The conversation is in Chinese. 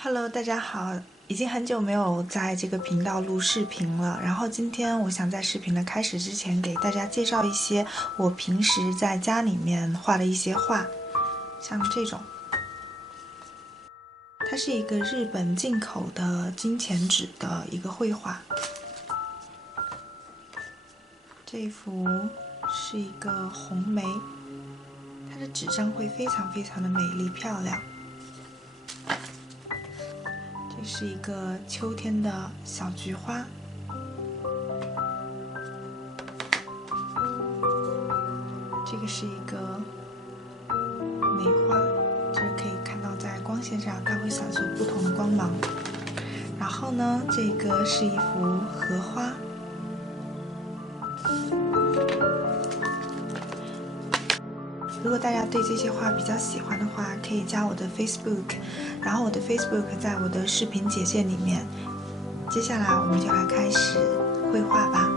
Hello，大家好，已经很久没有在这个频道录视频了。然后今天我想在视频的开始之前，给大家介绍一些我平时在家里面画的一些画，像这种，它是一个日本进口的金钱纸的一个绘画。这一幅是一个红梅，它的纸张会非常非常的美丽漂亮。这是一个秋天的小菊花，这个是一个梅花，这可以看到在光线上它会闪烁不同的光芒。然后呢，这个是一幅荷花。如果大家对这些画比较喜欢的话，可以加我的 Facebook， 然后我的 Facebook 在我的视频简介里面。接下来我们就来开始绘画吧。